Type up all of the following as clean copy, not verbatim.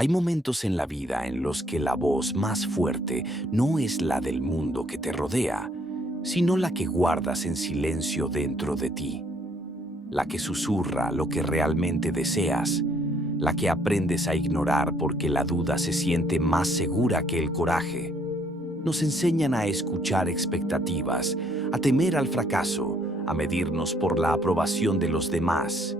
Hay momentos en la vida en los que la voz más fuerte no es la del mundo que te rodea, sino la que guardas en silencio dentro de ti, la que susurra lo que realmente deseas, la que aprendes a ignorar porque la duda se siente más segura que el coraje. Nos enseñan a escuchar expectativas, a temer al fracaso, a medirnos por la aprobación de los demás.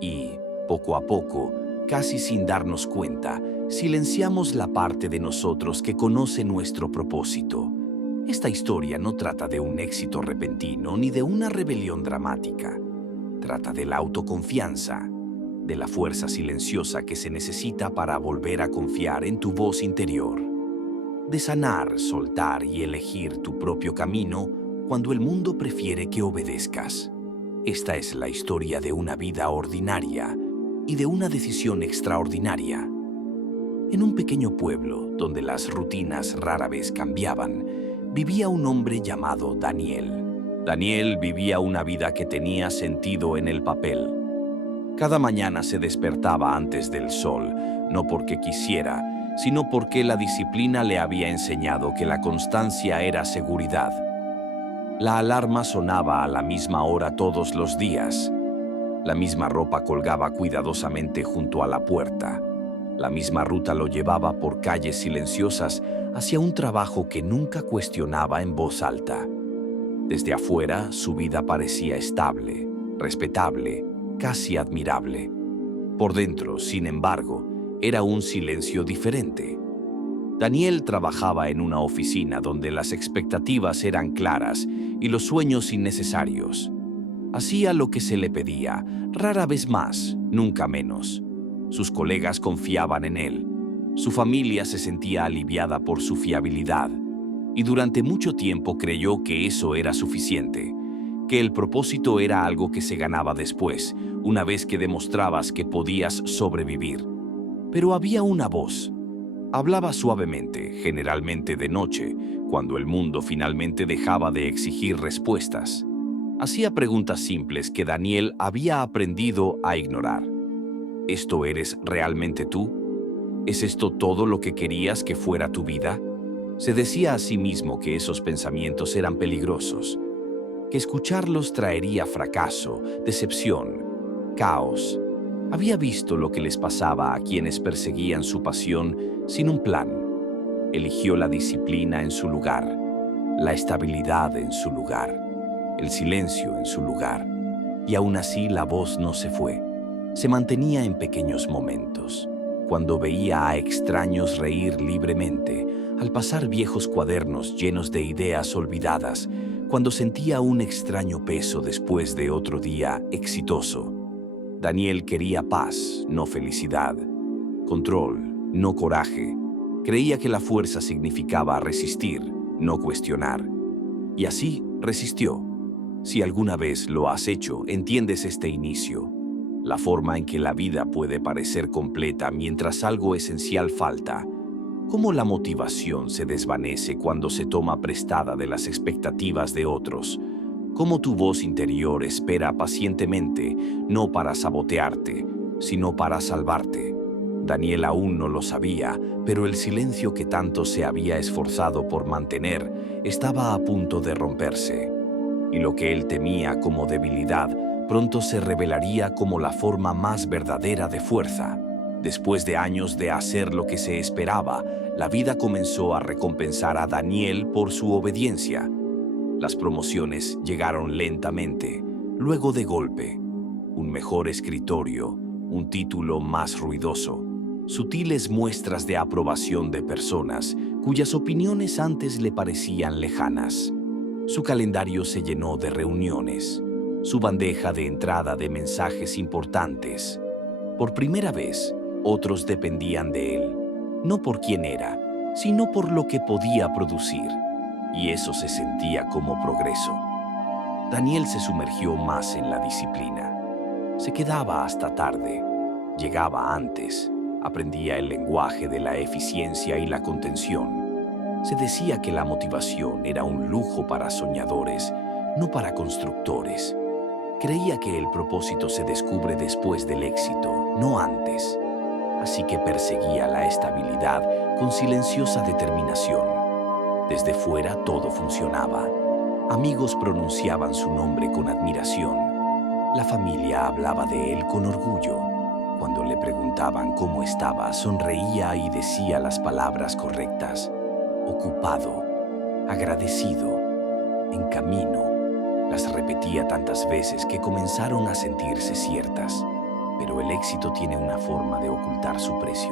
Y, poco a poco, casi sin darnos cuenta, silenciamos la parte de nosotros que conoce nuestro propósito. Esta historia no trata de un éxito repentino ni de una rebelión dramática. Trata de la autoconfianza, de la fuerza silenciosa que se necesita para volver a confiar en tu voz interior, de sanar, soltar y elegir tu propio camino cuando el mundo prefiere que obedezcas. Esta es la historia de una vida ordinaria y de una decisión extraordinaria. En un pequeño pueblo donde las rutinas rara vez cambiaban, vivía un hombre llamado Daniel. Daniel vivía una vida que tenía sentido en el papel. Cada mañana se despertaba antes del sol, no porque quisiera, sino porque la disciplina le había enseñado que la constancia era seguridad. La alarma sonaba a la misma hora todos los días. La misma ropa colgaba cuidadosamente junto a la puerta. La misma ruta lo llevaba por calles silenciosas hacia un trabajo que nunca cuestionaba en voz alta. Desde afuera, su vida parecía estable, respetable, casi admirable. Por dentro, sin embargo, era un silencio diferente. Daniel trabajaba en una oficina donde las expectativas eran claras y los sueños innecesarios. Hacía lo que se le pedía, rara vez más, nunca menos. Sus colegas confiaban en él. Su familia se sentía aliviada por su fiabilidad. Y durante mucho tiempo creyó que eso era suficiente, que el propósito era algo que se ganaba después, una vez que demostrabas que podías sobrevivir. Pero había una voz. Hablaba suavemente, generalmente de noche, cuando el mundo finalmente dejaba de exigir respuestas. Hacía preguntas simples que Daniel había aprendido a ignorar. ¿Esto eres realmente tú? ¿Es esto todo lo que querías que fuera tu vida? Se decía a sí mismo que esos pensamientos eran peligrosos, que escucharlos traería fracaso, decepción, caos. Había visto lo que les pasaba a quienes perseguían su pasión sin un plan. Eligió la disciplina en su lugar, la estabilidad en su lugar, el silencio en su lugar. Y aún así la voz no se fue. Se mantenía en pequeños momentos. Cuando veía a extraños reír libremente, al pasar viejos cuadernos llenos de ideas olvidadas, cuando sentía un extraño peso después de otro día exitoso. Daniel quería paz, no felicidad, control, no coraje. Creía que la fuerza significaba resistir, no cuestionar. Y así resistió. Si alguna vez lo has hecho, entiendes este inicio. La forma en que la vida puede parecer completa mientras algo esencial falta. Cómo la motivación se desvanece cuando se toma prestada de las expectativas de otros. Cómo tu voz interior espera pacientemente, no para sabotearte, sino para salvarte. Daniel aún no lo sabía, pero el silencio que tanto se había esforzado por mantener estaba a punto de romperse. Y lo que él temía como debilidad pronto se revelaría como la forma más verdadera de fuerza. Después de años de hacer lo que se esperaba, la vida comenzó a recompensar a Daniel por su obediencia. Las promociones llegaron lentamente, luego de golpe. Un mejor escritorio, un título más ruidoso, sutiles muestras de aprobación de personas cuyas opiniones antes le parecían lejanas. Su calendario se llenó de reuniones, su bandeja de entrada de mensajes importantes. Por primera vez, otros dependían de él, no por quién era, sino por lo que podía producir. Y eso se sentía como progreso. Daniel se sumergió más en la disciplina. Se quedaba hasta tarde, llegaba antes, aprendía el lenguaje de la eficiencia y la contención. Se decía que la motivación era un lujo para soñadores, no para constructores. Creía que el propósito se descubre después del éxito, no antes. así que perseguía la estabilidad con silenciosa determinación. Desde fuera todo funcionaba. Amigos pronunciaban su nombre con admiración. La familia hablaba de él con orgullo. Cuando le preguntaban cómo estaba, sonreía y decía las palabras correctas. Ocupado, agradecido, en camino. Las repetía tantas veces que comenzaron a sentirse ciertas. Pero el éxito tiene una forma de ocultar su precio.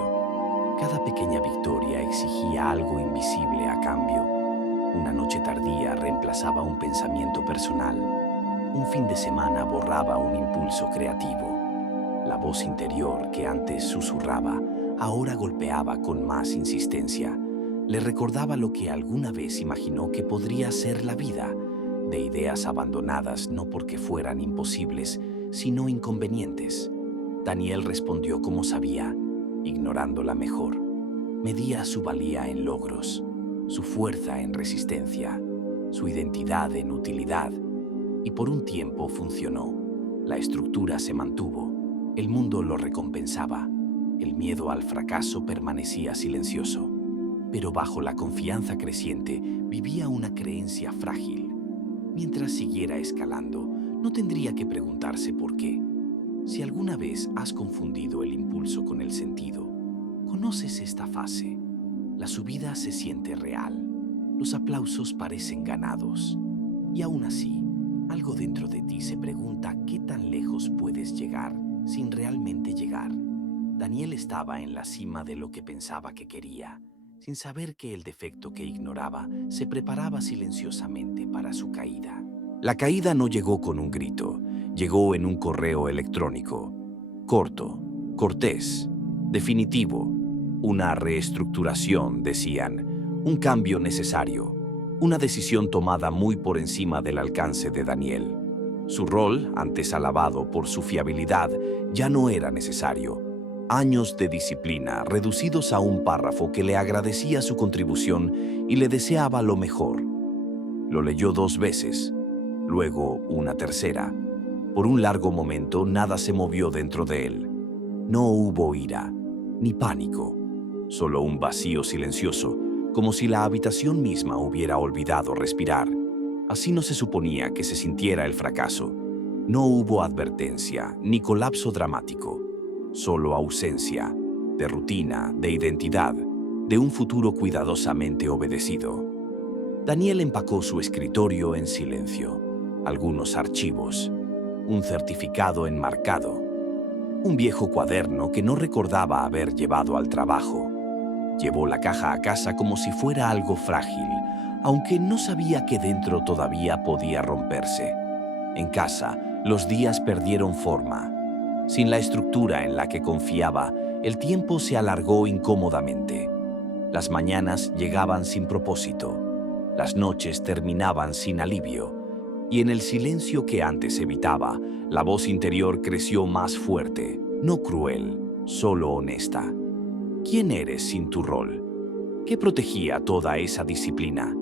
Cada pequeña victoria exigía algo invisible a cambio. Una noche tardía reemplazaba un pensamiento personal. Un fin de semana borraba un impulso creativo. La voz interior que antes susurraba, ahora golpeaba con más insistencia. Le recordaba lo que alguna vez imaginó que podría ser la vida, de ideas abandonadas no porque fueran imposibles, sino inconvenientes. Daniel respondió como sabía, ignorándola mejor. Medía su valía en logros, su fuerza en resistencia, su identidad en utilidad. Y por un tiempo funcionó. La estructura se mantuvo. El mundo lo recompensaba. El miedo al fracaso permanecía silencioso. Pero bajo la confianza creciente vivía una creencia frágil. Mientras siguiera escalando, no tendría que preguntarse por qué. Si alguna vez has confundido el impulso con el sentido, conoces esta fase. La subida se siente real. Los aplausos parecen ganados. Y aún así, algo dentro de ti se pregunta qué tan lejos puedes llegar sin realmente llegar. Daniel estaba en la cima de lo que pensaba que quería, sin saber que el defecto que ignoraba se preparaba silenciosamente para su caída. La caída no llegó con un grito, llegó en un correo electrónico. Corto, cortés, definitivo. Una reestructuración, decían, un cambio necesario, una decisión tomada muy por encima del alcance de Daniel. Su rol, antes alabado por su fiabilidad, ya no era necesario. Años de disciplina reducidos a un párrafo que le agradecía su contribución y le deseaba lo mejor. Lo leyó 2 veces, luego una tercera. Por un largo momento nada se movió dentro de él. No hubo ira, ni pánico, solo un vacío silencioso, como si la habitación misma hubiera olvidado respirar. Así no se suponía que se sintiera el fracaso. No hubo advertencia, ni colapso dramático. Solo ausencia, de rutina, de identidad, de un futuro cuidadosamente obedecido. Daniel empacó su escritorio en silencio, algunos archivos, un certificado enmarcado, un viejo cuaderno que no recordaba haber llevado al trabajo. Llevó la caja a casa como si fuera algo frágil, aunque no sabía que dentro todavía podía romperse. En casa, los días perdieron forma. Sin la estructura en la que confiaba, el tiempo se alargó incómodamente. Las mañanas llegaban sin propósito. Las noches terminaban sin alivio. Y en el silencio que antes evitaba, la voz interior creció más fuerte, no cruel, solo honesta. ¿Quién eres sin tu rol? ¿Qué protegía toda esa disciplina?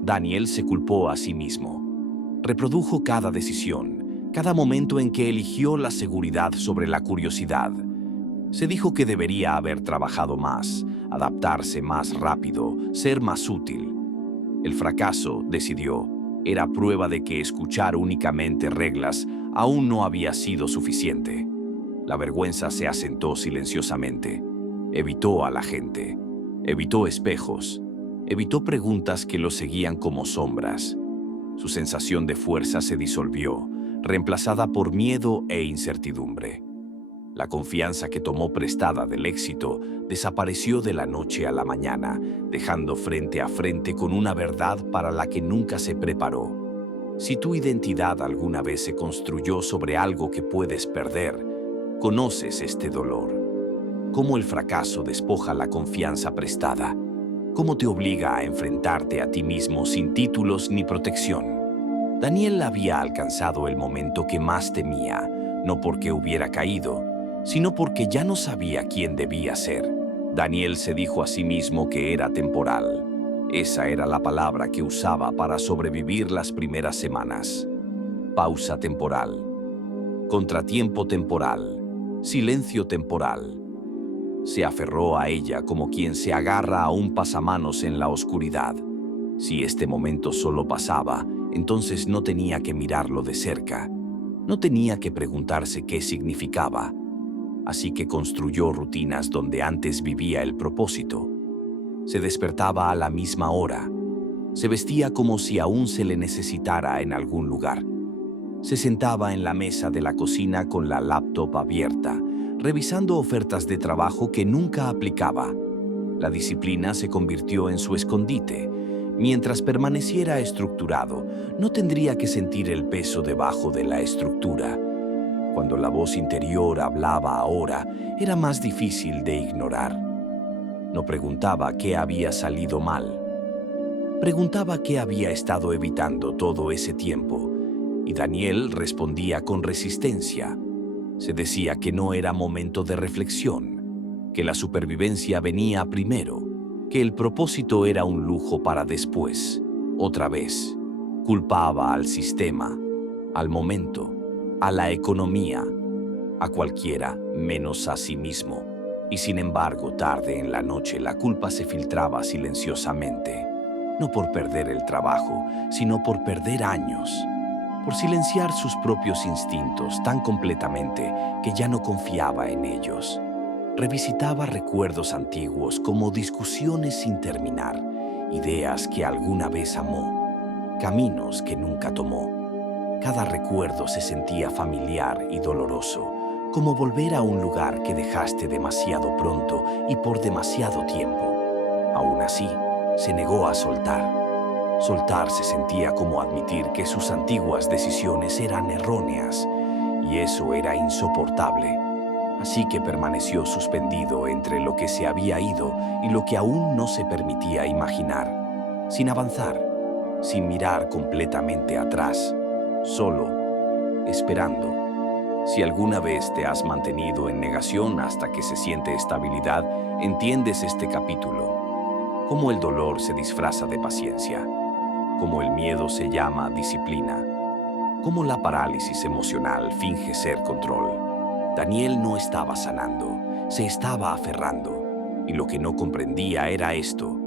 Daniel se culpó a sí mismo. Reprodujo cada decisión, cada momento en que eligió la seguridad sobre la curiosidad. Se dijo que debería haber trabajado más, adaptarse más rápido, ser más útil. El fracaso, decidió, era prueba de que escuchar únicamente reglas aún no había sido suficiente. La vergüenza se asentó silenciosamente. Evitó a la gente, evitó espejos, evitó preguntas que lo seguían como sombras. Su sensación de fuerza se disolvió, reemplazada por miedo e incertidumbre. La confianza que tomó prestada del éxito desapareció de la noche a la mañana, dejando frente a frente con una verdad para la que nunca se preparó. Si tu identidad alguna vez se construyó sobre algo que puedes perder, conoces este dolor. Cómo el fracaso despoja la confianza prestada, cómo te obliga a enfrentarte a ti mismo sin títulos ni protección. Daniel había alcanzado el momento que más temía, no porque hubiera caído, sino porque ya no sabía quién debía ser. Daniel se dijo a sí mismo que era temporal. Esa era la palabra que usaba para sobrevivir las primeras semanas. Pausa temporal, contratiempo temporal, silencio temporal. Se aferró a ella como quien se agarra a un pasamanos en la oscuridad. Si este momento solo pasaba, entonces no tenía que mirarlo de cerca. No tenía que preguntarse qué significaba. Así que construyó rutinas donde antes vivía el propósito. Se despertaba a la misma hora. Se vestía como si aún se le necesitara en algún lugar. Se sentaba en la mesa de la cocina con la laptop abierta, revisando ofertas de trabajo que nunca aplicaba. La disciplina se convirtió en su escondite. Mientras permaneciera estructurado, no tendría que sentir el peso debajo de la estructura. Cuando la voz interior hablaba ahora, era más difícil de ignorar. No preguntaba qué había salido mal. Preguntaba qué había estado evitando todo ese tiempo, y Daniel respondía con resistencia. Se decía que no era momento de reflexión, que la supervivencia venía primero, que el propósito era un lujo para después. Otra vez, culpaba al sistema, al momento, a la economía, a cualquiera menos a sí mismo. Y sin embargo, tarde en la noche la culpa se filtraba silenciosamente, no por perder el trabajo, sino por perder años, por silenciar sus propios instintos tan completamente que ya no confiaba en ellos. Revisitaba recuerdos antiguos como discusiones sin terminar, ideas que alguna vez amó, caminos que nunca tomó. Cada recuerdo se sentía familiar y doloroso, como volver a un lugar que dejaste demasiado pronto y por demasiado tiempo. Aún así, se negó a soltar. Soltar se sentía como admitir que sus antiguas decisiones eran erróneas, y eso era insoportable. Así que permaneció suspendido entre lo que se había ido y lo que aún no se permitía imaginar, sin avanzar, sin mirar completamente atrás, solo, esperando. Si alguna vez te has mantenido en negación hasta que se siente estabilidad, entiendes este capítulo. Cómo el dolor se disfraza de paciencia, cómo el miedo se llama disciplina, cómo la parálisis emocional finge ser control. Daniel no estaba sanando, se estaba aferrando, y lo que no comprendía era esto: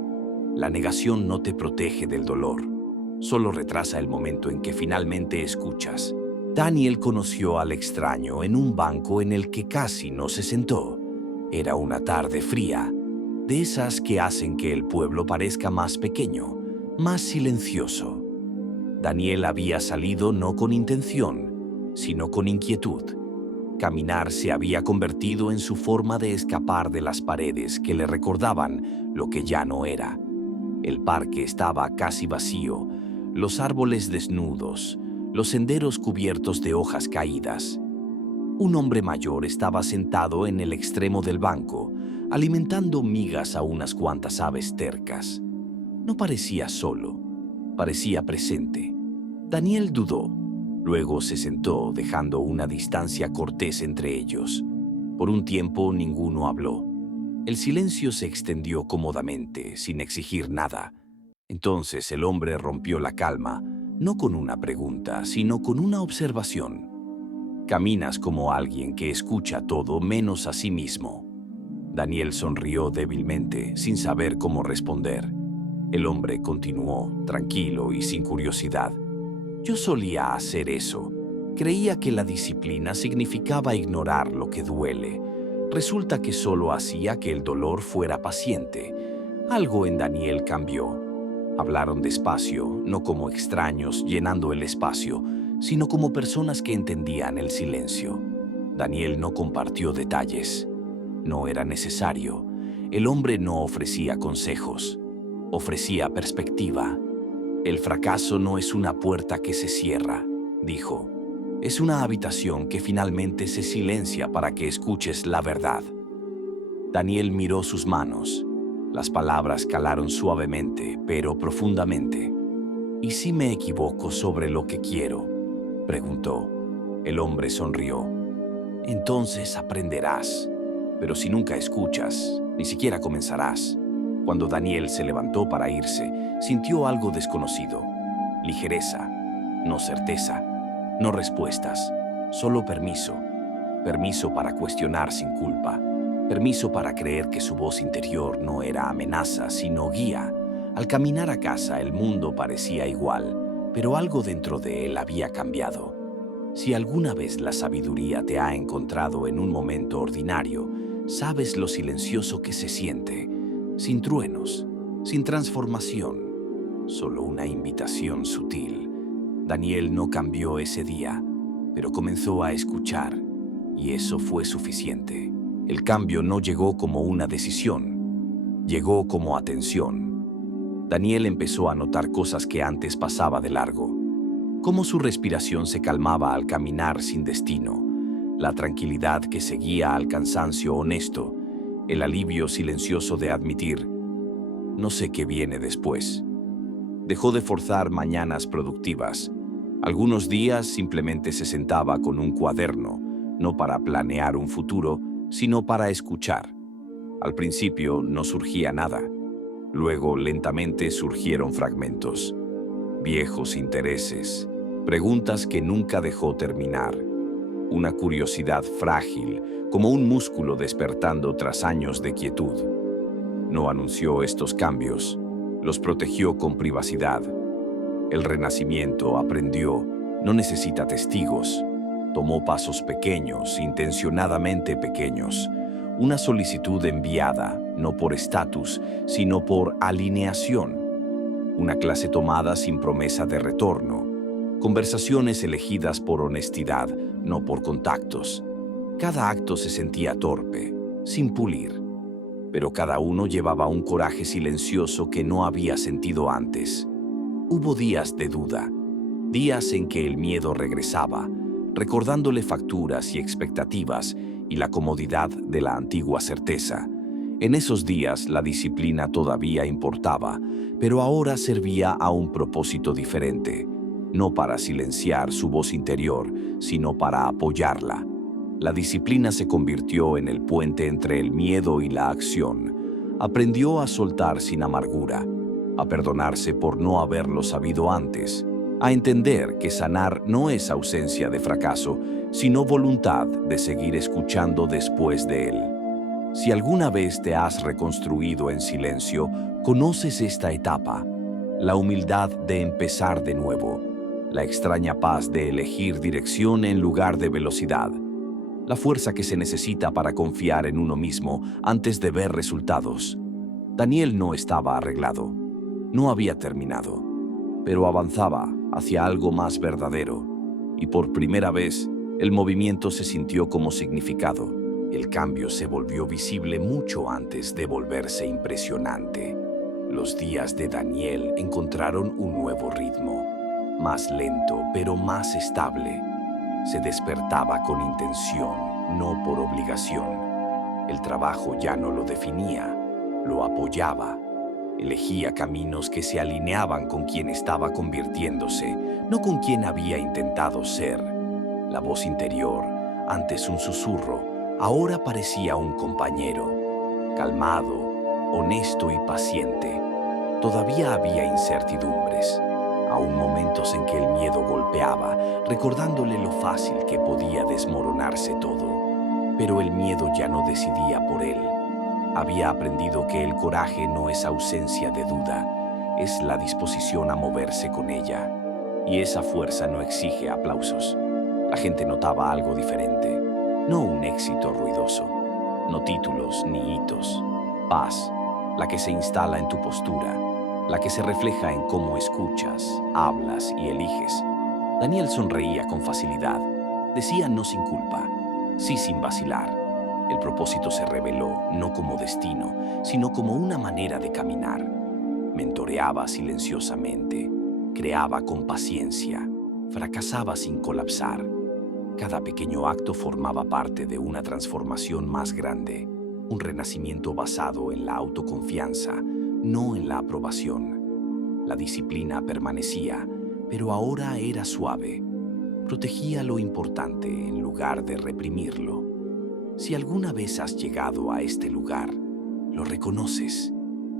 la negación no te protege del dolor, solo retrasa el momento en que finalmente escuchas. Daniel conoció al extraño en un banco en el que casi no se sentó. Era una tarde fría, de esas que hacen que el pueblo parezca más pequeño, más silencioso. Daniel había salido no con intención, sino con inquietud. Caminar se había convertido en su forma de escapar de las paredes que le recordaban lo que ya no era. El parque estaba casi vacío, los árboles desnudos, los senderos cubiertos de hojas caídas. Un hombre mayor estaba sentado en el extremo del banco, alimentando migas a unas cuantas aves tercas. No parecía solo, parecía presente. Daniel dudó. Luego se sentó, dejando una distancia cortés entre ellos. Por un tiempo ninguno habló. El silencio se extendió cómodamente, sin exigir nada. Entonces el hombre rompió la calma, no con una pregunta, sino con una observación. Caminas como alguien que escucha todo menos a sí mismo. Daniel sonrió débilmente, sin saber cómo responder. El hombre continuó, tranquilo y sin curiosidad. Yo solía hacer eso. Creía que la disciplina significaba ignorar lo que duele. Resulta que solo hacía que el dolor fuera paciente. Algo en Daniel cambió. Hablaron despacio, no como extraños llenando el espacio, sino como personas que entendían el silencio. Daniel no compartió detalles. No era necesario. El hombre no ofrecía consejos. Ofrecía perspectiva. El fracaso no es una puerta que se cierra, dijo. Es una habitación que finalmente se silencia para que escuches la verdad. Daniel miró sus manos. Las palabras calaron suavemente, pero profundamente. ¿Y si me equivoco sobre lo que quiero?, preguntó. El hombre sonrió. Entonces aprenderás, pero si nunca escuchas, ni siquiera comenzarás. Cuando Daniel se levantó para irse, sintió algo desconocido. Ligereza, no certeza, no respuestas, solo permiso. Permiso para cuestionar sin culpa. permiso para creer que su voz interior no era amenaza, sino guía. Al caminar a casa, el mundo parecía igual, pero algo dentro de él había cambiado. Si alguna vez la sabiduría te ha encontrado en un momento ordinario, sabes lo silencioso que se siente, sin truenos, sin transformación, solo una invitación sutil. Daniel no cambió ese día, pero comenzó a escuchar, y eso fue suficiente. El cambio no llegó como una decisión, llegó como atención. Daniel empezó a notar cosas que antes pasaba de largo, cómo su respiración se calmaba al caminar sin destino, la tranquilidad que seguía al cansancio honesto, el alivio silencioso de admitir, no sé qué viene después. Dejó de forzar mañanas productivas. Algunos días simplemente se sentaba con un cuaderno, no para planear un futuro, sino para escuchar. Al principio no surgía nada. Luego, lentamente, surgieron fragmentos. Viejos intereses, preguntas que nunca dejó terminar. Una curiosidad frágil, como un músculo despertando tras años de quietud. No anunció estos cambios, los protegió con privacidad. El renacimiento aprendió, no necesita testigos. Tomó pasos pequeños, intencionadamente pequeños. Una solicitud enviada, no por estatus, sino por alineación. Una clase tomada sin promesa de retorno. Conversaciones elegidas por honestidad, no por contactos. Cada acto se sentía torpe, sin pulir. Pero cada uno llevaba un coraje silencioso que no había sentido antes. Hubo días de duda, días en que el miedo regresaba, recordándole facturas y expectativas y la comodidad de la antigua certeza. En esos días la disciplina todavía importaba, pero ahora servía a un propósito diferente, no para silenciar su voz interior, sino para apoyarla. La disciplina se convirtió en el puente entre el miedo y la acción. Aprendió a soltar sin amargura, a perdonarse por no haberlo sabido antes, a entender que sanar no es ausencia de fracaso, sino voluntad de seguir escuchando después de él. Si alguna vez te has reconstruido en silencio, conoces esta etapa, la humildad de empezar de nuevo, la extraña paz de elegir dirección en lugar de velocidad, la fuerza que se necesita para confiar en uno mismo antes de ver resultados. Daniel no estaba arreglado, no había terminado, pero avanzaba hacia algo más verdadero, y por primera vez el movimiento se sintió como significado. El cambio se volvió visible mucho antes de volverse impresionante. Los días de Daniel encontraron un nuevo ritmo, más lento pero más estable. Se despertaba con intención, no por obligación. El trabajo ya no lo definía, lo apoyaba. Elegía caminos que se alineaban con quien estaba convirtiéndose, no con quien había intentado ser. La voz interior, antes un susurro, ahora parecía un compañero, calmado, honesto y paciente. Todavía había incertidumbres, aún momentos en que el miedo golpeaba, recordándole lo fácil que podía desmoronarse todo. Pero el miedo ya no decidía por él. Había aprendido que el coraje no es ausencia de duda, es la disposición a moverse con ella. Y esa fuerza no exige aplausos. La gente notaba algo diferente, no un éxito ruidoso, no títulos ni hitos. Paz, la que se instala en tu postura, la que se refleja en cómo escuchas, hablas y eliges. Daniel sonreía con facilidad, decía no sin culpa, sí sin vacilar. El propósito se reveló no como destino, sino como una manera de caminar. Mentoreaba silenciosamente, creaba con paciencia, fracasaba sin colapsar. Cada pequeño acto formaba parte de una transformación más grande, un renacimiento basado en la autoconfianza, no en la aprobación. La disciplina permanecía, pero ahora era suave. Protegía lo importante en lugar de reprimirlo. Si alguna vez has llegado a este lugar, lo reconoces.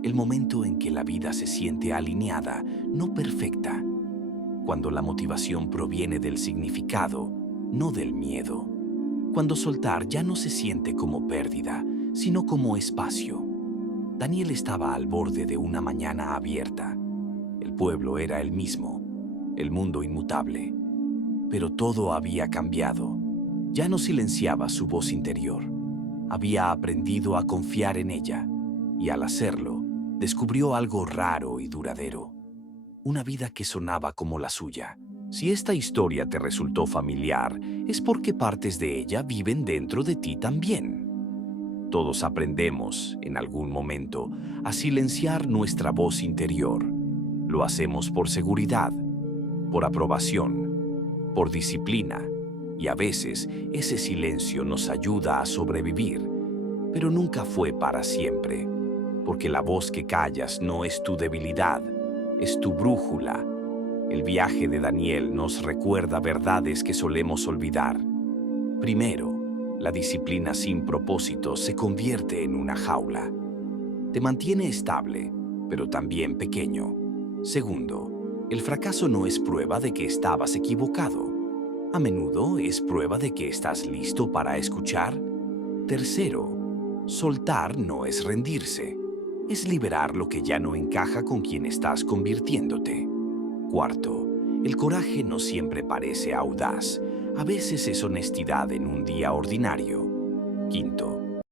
El momento en que la vida se siente alineada, no perfecta. Cuando la motivación proviene del significado, no del miedo. Cuando soltar ya no se siente como pérdida, sino como espacio. Daniel estaba al borde de una mañana abierta. El pueblo era el mismo, el mundo inmutable. Pero todo había cambiado. Ya no silenciaba su voz interior. Había aprendido a confiar en ella, y al hacerlo, descubrió algo raro y duradero. Una vida que sonaba como la suya. Si esta historia te resultó familiar, es porque partes de ella viven dentro de ti también. Todos aprendemos, en algún momento, a silenciar nuestra voz interior. Lo hacemos por seguridad, por aprobación, por disciplina, y a veces ese silencio nos ayuda a sobrevivir, pero nunca fue para siempre, porque la voz que callas no es tu debilidad, es tu brújula. El viaje de Daniel nos recuerda verdades que solemos olvidar. Primero, la disciplina sin propósito se convierte en una jaula. Te mantiene estable, pero también pequeño. Segundo, el fracaso no es prueba de que estabas equivocado. A menudo es prueba de que estás listo para escuchar. Tercero, soltar no es rendirse. Es liberar lo que ya no encaja con quien estás convirtiéndote. Cuarto, el coraje no siempre parece audaz. A veces es honestidad en un día ordinario. Quinto,